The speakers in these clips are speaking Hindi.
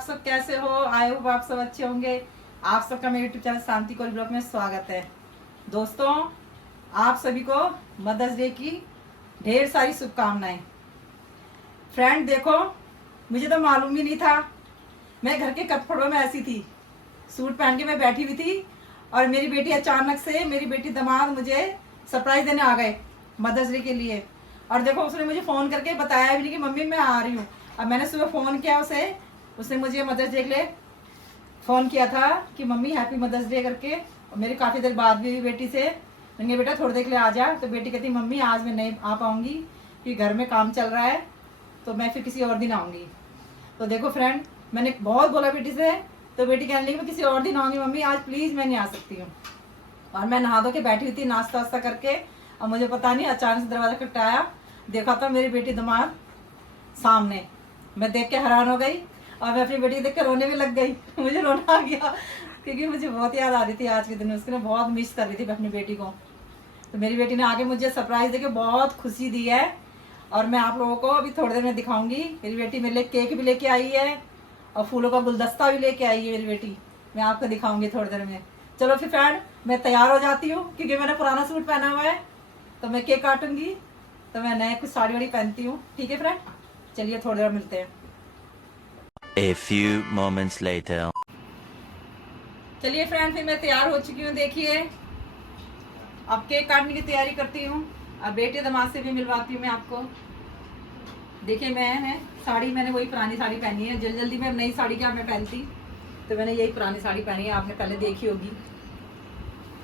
आप सब कैसे हो? आई होप आप सब अच्छे होंगे। आप सबका मेरे यूट्यूब चैनल शांति कौर ब्लॉग में स्वागत है। दोस्तों, आप सभी को मदर्स डे की ढेर सारी शुभकामनाएं। फ्रेंड देखो, मुझे तो मालूम ही नहीं था। मैं घर के कपड़ों में ऐसी थी, सूट पहन के मैं बैठी हुई थी और मेरी बेटी अचानक से, मेरी बेटी दामाद मुझे सरप्राइज देने आ गए मदर्स डे के लिए। और देखो, उसने मुझे फ़ोन करके बताया भी नहीं कि मम्मी मैं आ रही हूँ। अब मैंने सुबह फ़ोन किया उसने मुझे मदर्स डे के लिए फ़ोन किया था कि मम्मी हैप्पी मदर्स डे करके। और मेरी काफ़ी देर बाद भी हुई बेटी से, मैंने बेटा थोड़ी देर के लिए आ जा। तो बेटी कहती मम्मी आज मैं नहीं आ पाऊँगी क्योंकि घर में काम चल रहा है, तो मैं फिर किसी और दिन आऊँगी। तो देखो फ्रेंड, मैंने बहुत बोला बेटी से, तो बेटी कहने लगी मैं किसी और दिन आऊँगी मम्मी, आज प्लीज़ मैं नहीं आ सकती हूँ। और मैं नहा धो के बैठी हुई थी नाश्ता वास्ता करके, और मुझे पता नहीं अचानक से दरवाज़ा खटखटाया, देखा था मेरी बेटी दामाद सामने। मैं देख के हैरान हो गई और मैं अपनी बेटी को देख के रोने भी लग गई। मुझे रोना आ गया क्योंकि मुझे बहुत याद आ रही थी आज के दिन, उसके लिए बहुत मिस कर रही थी अपनी बेटी को। तो मेरी बेटी ने आके मुझे सरप्राइज देके बहुत खुशी दी है और मैं आप लोगों को अभी थोड़ी देर में दिखाऊंगी। मेरी बेटी मेरे लिए केक भी लेके आई है और फूलों का गुलदस्ता भी लेके आई है मेरी बेटी, मैं आपको दिखाऊंगी थोड़ी देर में। चलो फिर फ्रेंड, मैं तैयार हो जाती हूँ क्योंकि मैंने पुराना सूट पहना हुआ है, तो मैं केक काटूंगी। तो मैं नए कुछ साड़ी वाड़ी पहनती हूँ, ठीक है फ्रेंड? चलिए थोड़ी देर मिलते हैं। A few moments later. चलिए फ्रेंड, फिर मैं तैयार हो चुकी हूँ। देखिए, अब केक काटने की तैयारी करती हूँ। अब बेटे दामाद से भी मिलवाती हूँ मैं आपको। देखिए, मैंने वही पुरानी साड़ी पहनी है। जल्दी जल्दी में नई साड़ी क्या मैं पहनती, तो मैंने यही पुरानी साड़ी पहनी है, आपने पहले देखी होगी।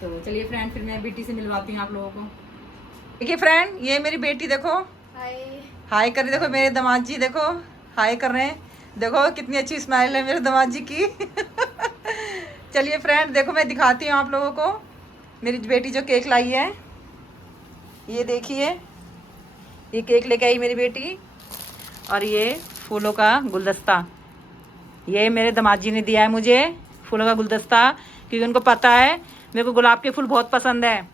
तो चलिए फ्रेंड, फिर मैं बेटी से मिलवाती हूँ आप लोगों को। देखिए फ्रेंड, ये मेरी बेटी देखो, हाय कर रही। देखो मेरे दामाद जी, देखो हाय कर रहे हैं। देखो कितनी अच्छी स्माइल है मेरे दामाद जी की। चलिए फ्रेंड, देखो मैं दिखाती हूँ आप लोगों को मेरी बेटी जो केक लाई है। ये देखिए, ये केक लेके आई मेरी बेटी, और ये फूलों का गुलदस्ता, ये मेरे दामाद जी ने दिया है मुझे फूलों का गुलदस्ता, क्योंकि उनको पता है मेरे को गुलाब के फूल बहुत पसंद है,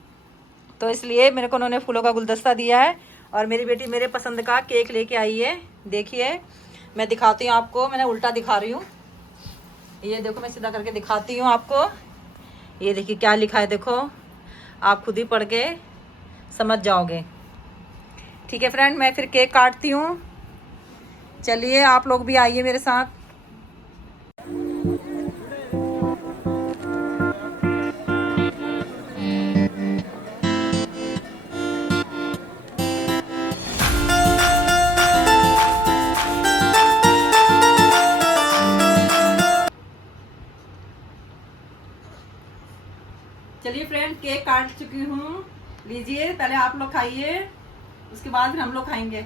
तो इसलिए मेरे को उन्होंने फूलों का गुलदस्ता दिया है। और मेरी बेटी मेरे पसंद का केक लेके आई है। देखिए, मैं दिखाती हूँ आपको, मैंने उल्टा दिखा रही हूँ। ये देखो, मैं सीधा करके दिखाती हूँ आपको। ये देखिए क्या लिखा है, देखो आप खुद ही पढ़ के समझ जाओगे। ठीक है फ्रेंड, मैं फिर केक काटती हूँ। चलिए आप लोग भी आइए मेरे साथ। चलिए फ्रेंड, केक काट चुकी हूँ। लीजिए, पहले आप लोग खाइए, उसके बाद फिर हम लोग खाएंगे।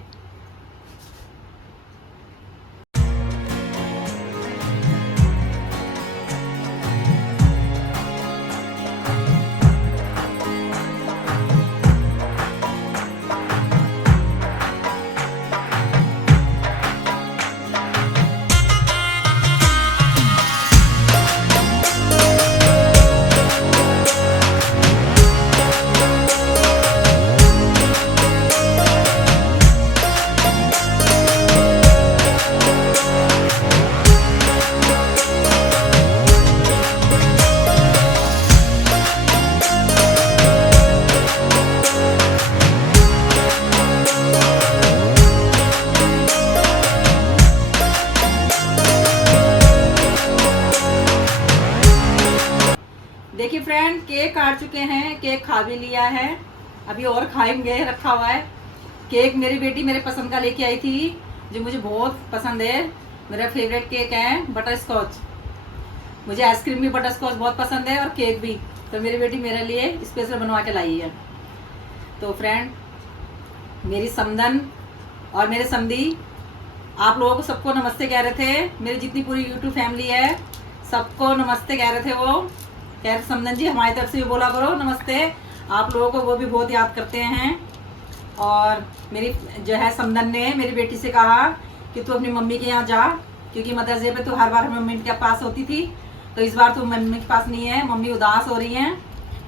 देखिए फ्रेंड, केक काट चुके हैं, केक खा भी लिया है, अभी और खाएंगे, रखा हुआ है। केक मेरी बेटी मेरे पसंद का लेके आई थी, जो मुझे बहुत पसंद है। मेरा फेवरेट केक है बटर स्कॉच। मुझे आइसक्रीम भी बटर स्कॉच बहुत पसंद है और केक भी, तो मेरी बेटी मेरे लिए स्पेशल बनवा के लाई है। तो फ्रेंड, मेरी समधन और मेरे समधी आप लोगों को सबको नमस्ते कह रहे थे। मेरी जितनी पूरी यूट्यूब फैमिली है सबको नमस्ते कह रहे थे। वो कह रहे समधन जी हमारी तरफ से भी बोला करो नमस्ते, आप लोगों को वो भी बहुत याद करते हैं। और मेरी जो है समधन ने मेरी बेटी से कहा कि तू अपनी मम्मी के यहाँ जा, क्योंकि मदर्स डे पे तू हर बार मम्मी के पास होती थी, तो इस बार तू मम्मी के पास नहीं है, मम्मी उदास हो रही हैं,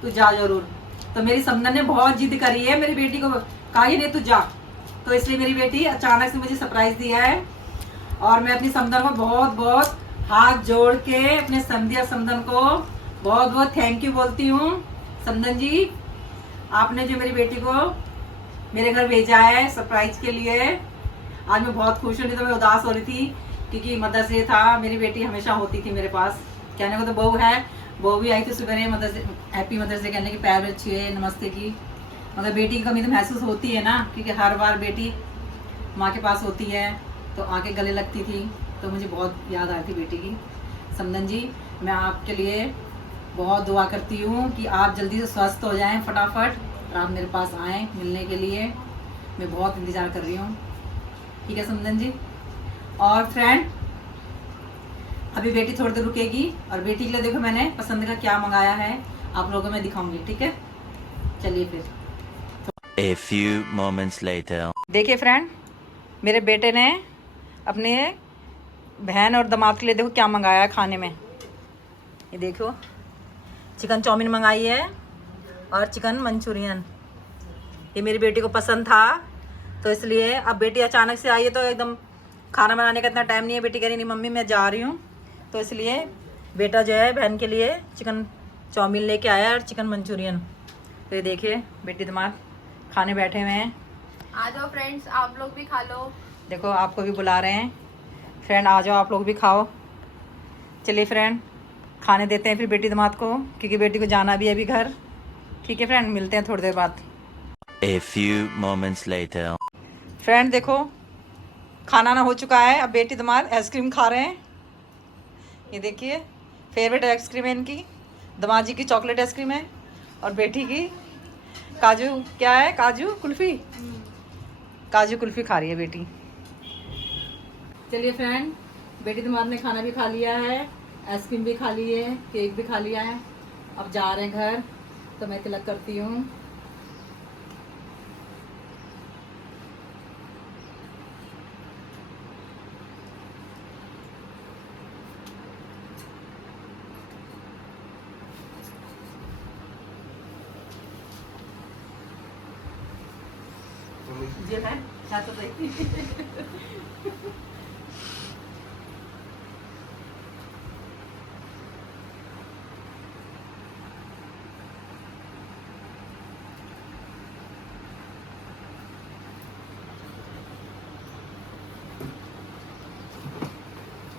तू जा जरूर। तो मेरी समधन ने बहुत जिद करी है, मेरी बेटी को कहा ही नहीं तू जा, तो इसलिए मेरी बेटी अचानक से मुझे सरप्राइज दिया है। और मैं अपनी समधन को बहुत बहुत हाथ जोड़ के अपने समधी और समधन को बहुत बहुत थैंक यू बोलती हूँ। समधन जी, आपने जो मेरी बेटी को मेरे घर भेजा है सरप्राइज के लिए, आज मैं बहुत खुश हूँ। नहीं तो मैं उदास हो रही थी क्योंकि मदर्स डे था। मेरी बेटी हमेशा होती थी मेरे पास, कहने को तो बहू है, बहू भी आई थी सुबह mother's day, happy mother's day कहने की, पैर में छुए, नमस्ते की, मगर बेटी की कमी तो महसूस होती है ना, क्योंकि हर बार बेटी माँ के पास होती है तो आके गले लगती थी, तो मुझे बहुत याद आई थी बेटी की। समधन जी, मैं आपके लिए बहुत दुआ करती हूँ कि आप जल्दी से स्वस्थ हो जाएं फटाफट, और आप मेरे पास आएँ मिलने के लिए। मैं बहुत इंतज़ार कर रही हूँ, ठीक है समधन जी। और फ्रेंड, अभी बेटी थोड़ी देर रुकेगी और बेटी के लिए देखो मैंने पसंद का क्या मंगाया है, आप लोगों को मैं दिखाऊंगी, ठीक है। चलिए फिर। A few moments later. देखिए फ्रेंड, मेरे बेटे ने अपने बहन और दामाद के लिए देखो क्या मंगाया है खाने में। ये देखो, चिकन चाउमीन मंगाई है और चिकन मंचूरियन। ये मेरी बेटी को पसंद था, तो इसलिए अब बेटी अचानक से आई है तो एकदम खाना बनाने का इतना टाइम नहीं है। बेटी कह रही नहीं मम्मी मैं जा रही हूँ, तो इसलिए बेटा जो है बहन के लिए चिकन चाउमीन लेके आया है और चिकन मंचूरियन। तो ये देखिए बेटी दामाद खाने बैठे हुए हैं। आ जाओ फ्रेंड्स, आप लोग भी खा लो। देखो आपको भी बुला रहे हैं, फ्रेंड आ जाओ आप लोग भी खाओ। चलिए फ्रेंड, खाने देते हैं फिर बेटी दामाद को, क्योंकि बेटी को जाना भी है अभी घर। ठीक है फ्रेंड, मिलते हैं थोड़ी देर बाद। A few moments later. Friend देखो, खाना ना हो चुका है, अब बेटी दामाद आइसक्रीम खा रहे हैं। ये देखिए, फेवरेट आइसक्रीम है इनकी, दामाद जी की चॉकलेट आइसक्रीम है और बेटी की काजू, क्या है, काजू कुल्फ़ी, काजू कुल्फ़ी खा रही है बेटी। चलिए फ्रेंड, बेटी दामाद ने खाना भी खा लिया है, आइसक्रीम भी खा ली है, केक भी खा लिया है, अब जा रहे हैं घर, तो मैं तिलक करती हूँ। ये मैं क्या तो सही।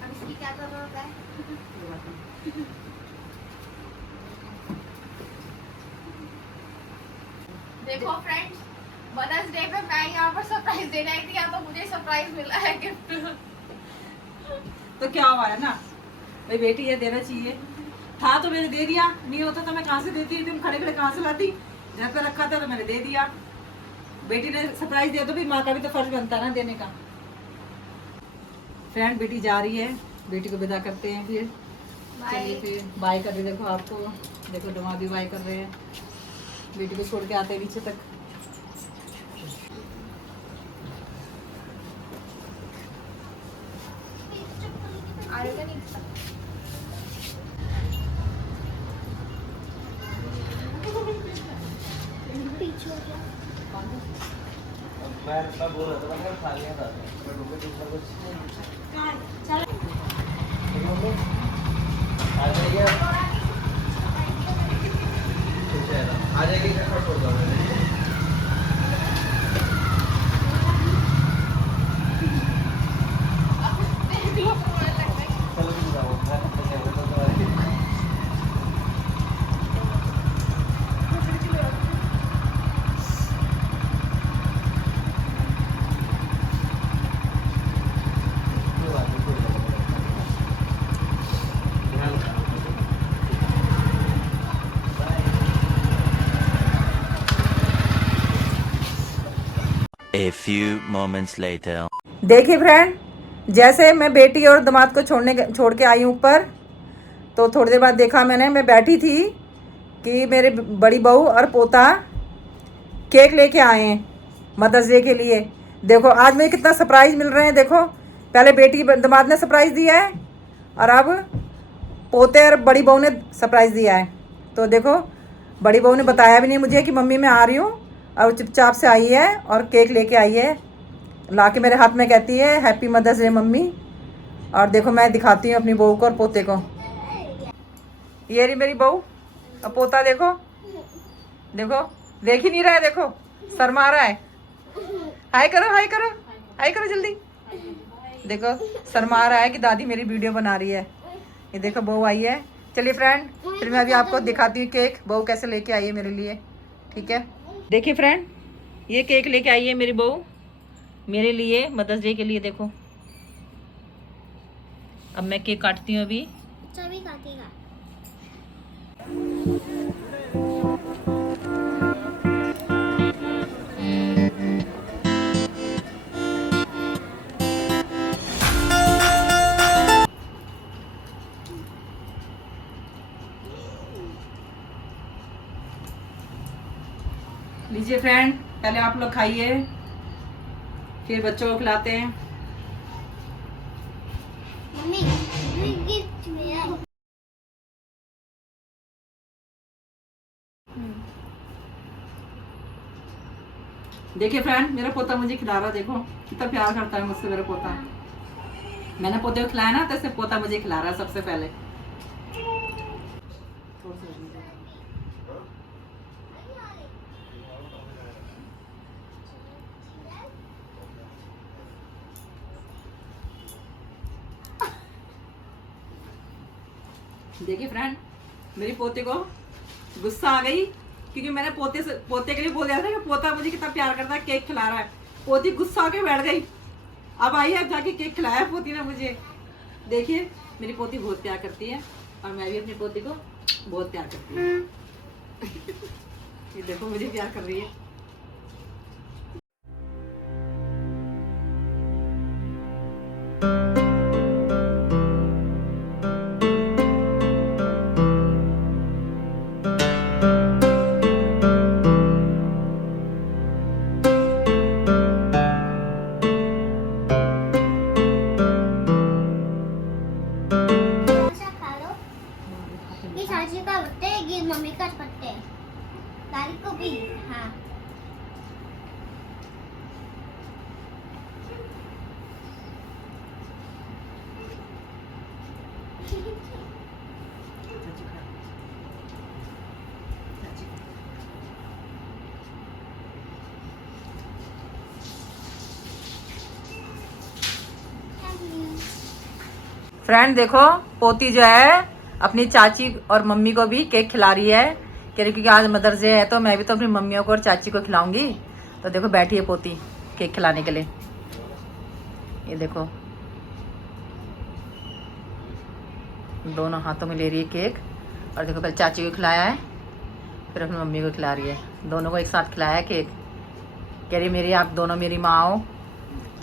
अब इसकी क्या जरूरत है? देखो फ्रेंड्स, मदर्स डे पे मैं यहाँ पर सरप्राइज देने आई थी, या तो मुझे सरप्राइज मिला है गिफ्ट। तो क्या हुआ है ना भाई, बेटी है देना चाहिए, था तो मैंने दे दिया, नहीं होता तो मैं कहाँ से देती, तुम खड़े खड़े कहाँ से लाती, घर पे रखा था तो मैंने दे दिया। बेटी ने सरप्राइज दिया तो भी माँ का भी तो फर्ज बनता है ना देने का। फ्रेंड बेटी जा रही है, बेटी को विदा करते हैं फिर। चलिए फिर बाय कर रही, देखो आपको, देखो डोमा भी बाय कर रहे हैं, बेटी को छोड़ के आते हैं नीचे तक। आएगा नहीं। पीछे हो गया। मैं इतना बोल रहा था, मैं खा लिया था, मैं रुके दूसरा कुछ आ जाइए, आ जाएगी, घर छोड़ दो। A few moments later. देखिए फ्रेंड, जैसे मैं बेटी और दामाद को छोड़ के आई हूँ ऊपर, तो थोड़ी देर बाद देखा मैंने, मैं बैठी थी कि मेरे बड़ी बहू और पोता केक लेके आए हैं मदर्स डे के लिए। देखो आज मुझे कितना सरप्राइज़ मिल रहे हैं। देखो पहले बेटी दामाद ने सरप्राइज़ दिया है और अब पोते और बड़ी बहू ने सरप्राइज़ दिया है। तो देखो बड़ी बहू ने बताया भी नहीं मुझे कि मम्मी मैं आ रही हूँ, और चुपचाप से आई है और केक लेके आई है, ला के मेरे हाथ में कहती है हैप्पी मदर्स डे मम्मी। और देखो मैं दिखाती हूँ अपनी बहू को और पोते को। ये रही मेरी बहू और पोता, देखो देखो, देख ही नहीं रहा है, देखो शर्मा रहा है। हाय करो, हाय करो, हाय करो जल्दी। देखो शर्मा रहा है कि दादी मेरी वीडियो बना रही है। ये देखो बहू आई है। चलिए फ्रेंड, फिर मैं अभी आपको दिखाती हूँ केक बहू कैसे लेके आई है मेरे लिए, ठीक है। देखिए फ्रेंड, ये केक लेके आई है मेरी बहू मेरे लिए मदर्स डे के लिए। देखो अब मैं केक काटती हूँ अभी। सभी काटेगा। लीजिए फ्रेंड, पहले आप लोग खाइए, फिर बच्चों को खिलाते हैं। मम्मी गिफ्ट मेरा। देखिए फ्रेंड, मेरा पोता मुझे खिला रहा है। देखो कितना प्यार करता है मुझसे मेरा पोता। मैंने पोते को खिलाया ना, तो इससे पोता मुझे खिला रहा है सबसे पहले। देखिए फ्रेंड, मेरी पोते को गुस्सा आ गई क्योंकि मैंने पोते के लिए बोल दिया था कि पोता मुझे कितना प्यार करता है, केक खिला रहा है। पोती गुस्सा होके बैठ गई। अब आई है जाके केक खिलाया पोती ने मुझे। देखिए मेरी पोती बहुत प्यार करती है और मैं भी अपनी पोती को बहुत प्यार करती हूँ। ये देखो मुझे प्यार कर रही है। खा लो। ये चाची का पत्ते, ये मम्मी का पत्ते, दादी को भी। हाँ फ्रेंड देखो, पोती जो है अपनी चाची और मम्मी को भी केक खिला रही है। कह रही क्योंकि आज मदर्स डे है तो मैं भी तो अपनी मम्मियों को और चाची को खिलाऊंगी। तो देखो बैठी है पोती केक खिलाने के लिए। ये देखो दोनों हाथों में ले रही है केक। और देखो पहले चाची को खिलाया है, फिर अपनी मम्मी को खिला रही है। दोनों को एक साथ खिलाया है केक। कह रही मेरी आप दोनों मेरी माँ हो,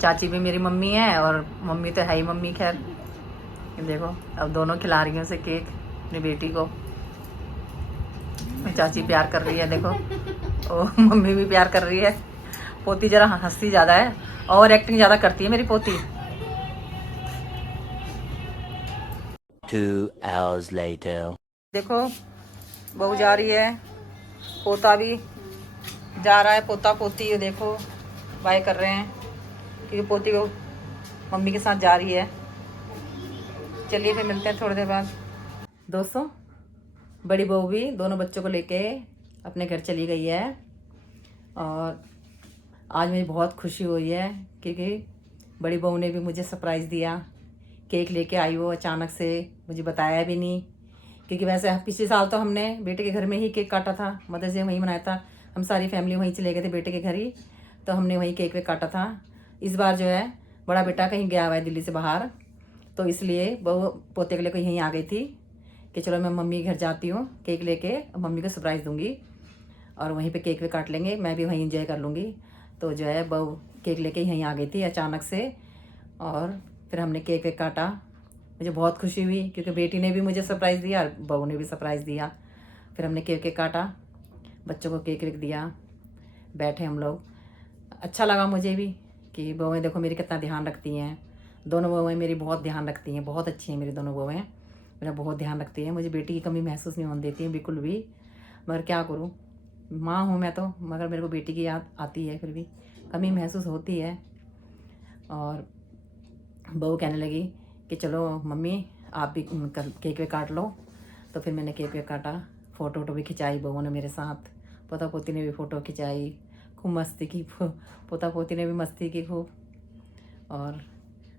चाची भी मेरी मम्मी है और मम्मी तो है ही मम्मी। खैर ये देखो अब दोनों खिला रही हैं उसे केक अपनी बेटी को। चाची प्यार कर रही है, देखो ओ मम्मी भी प्यार कर रही है। पोती जरा हंसती ज़्यादा है और एक्टिंग ज़्यादा करती है मेरी पोती। 2 hours later. देखो बहू जा रही है, पोता भी जा रहा है। पोता पोती ये देखो बाय कर रहे हैं क्योंकि पोती को मम्मी के साथ जा रही है। चलिए फिर मिलते हैं थोड़ी देर बाद। दोस्तों बड़ी बहू भी दोनों बच्चों को लेके अपने घर चली गई है और आज मुझे बहुत खुशी हुई है क्योंकि बड़ी बहू ने भी मुझे सरप्राइज़ दिया। केक लेके आई वो अचानक से, मुझे बताया भी नहीं। क्योंकि वैसे पिछले साल तो हमने बेटे के घर में ही केक काटा था, मदर्स डे वहीं मनाया था। हम सारी फैमिली वहीं चले गए थे बेटे के घर ही, तो हमने वहीं केक वेक काटा था। इस बार जो है बड़ा बेटा कहीं गया हुआ है दिल्ली से बाहर, तो इसलिए बहू पोते के लिए यहीं आ गई थी कि चलो मैं मम्मी के घर जाती हूँ केक लेके, मम्मी को सरप्राइज़ दूँगी और वहीं पे केक वेक काट लेंगे, मैं भी वहीं इंजॉय कर लूँगी। तो जो है बहू केक लेके यहीं आ गई थी अचानक से और फिर हमने केक वेक काटा। मुझे बहुत खुशी हुई क्योंकि बेटी ने भी मुझे सरप्राइज़ दिया और बहू ने भी सरप्राइज़ दिया। फिर हमने केक वेक काटा, बच्चों को केक वेक दिया, बैठे हम लोग। अच्छा लगा मुझे भी कि बहुएँ देखो मेरी कितना ध्यान रखती हैं। दोनों बहुएँ मेरी बहुत ध्यान रखती हैं, बहुत अच्छी हैं मेरी दोनों बहुएँ, मेरा बहुत ध्यान रखती हैं। मुझे बेटी की कमी महसूस नहीं होने देती हैं बिल्कुल भी, मगर क्या करूँ, माँ हूँ मैं तो, मगर मेरे को बेटी की याद आती है, फिर भी कमी महसूस होती है। और बहू कहने लगी कि चलो मम्मी आप भी केक वे काट लो। तो फिर मैंने केक वे काटा, फ़ोटो वोटो भी खिंचाई बहू ने मेरे साथ, पोता पोती ने भी फ़ोटो खिंचाई, खूब मस्ती की, पोता पोती ने भी मस्ती की खूब। और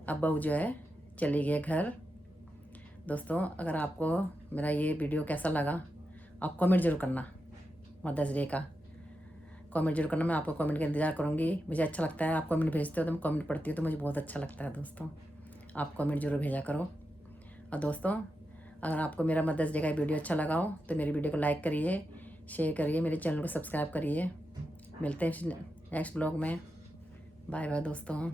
अब बहू जो है चली गई घर। दोस्तों अगर आपको मेरा ये वीडियो कैसा लगा आप कमेंट जरूर करना, मदर्स डे का कमेंट जरूर करना। मैं आपको कमेंट का इंतज़ार करूँगी। मुझे अच्छा लगता है आप कमेंट भेजते हो, तो मैं कमेंट पढ़ती हूँ तो मुझे बहुत अच्छा लगता है। दोस्तों आप कमेंट जरूर भेजा करो। और दोस्तों अगर आपको मेरा मदर्स डे का वीडियो अच्छा लगा हो तो मेरी वीडियो को लाइक करिए, शेयर करिए, मेरे चैनल को सब्सक्राइब करिए। मिलते हैं नेक्स्ट ब्लॉग में। बाय बाय दोस्तों।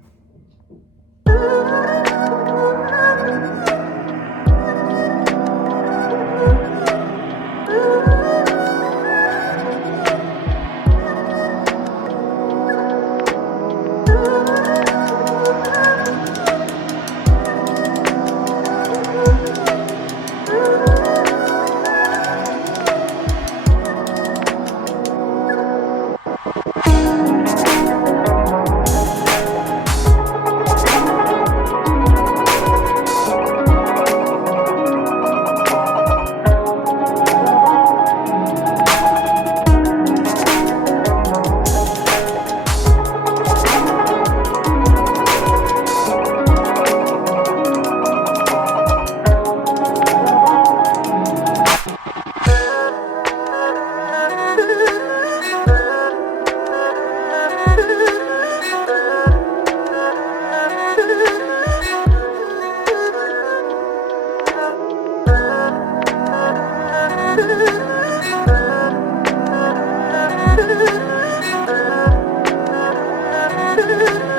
Thank you.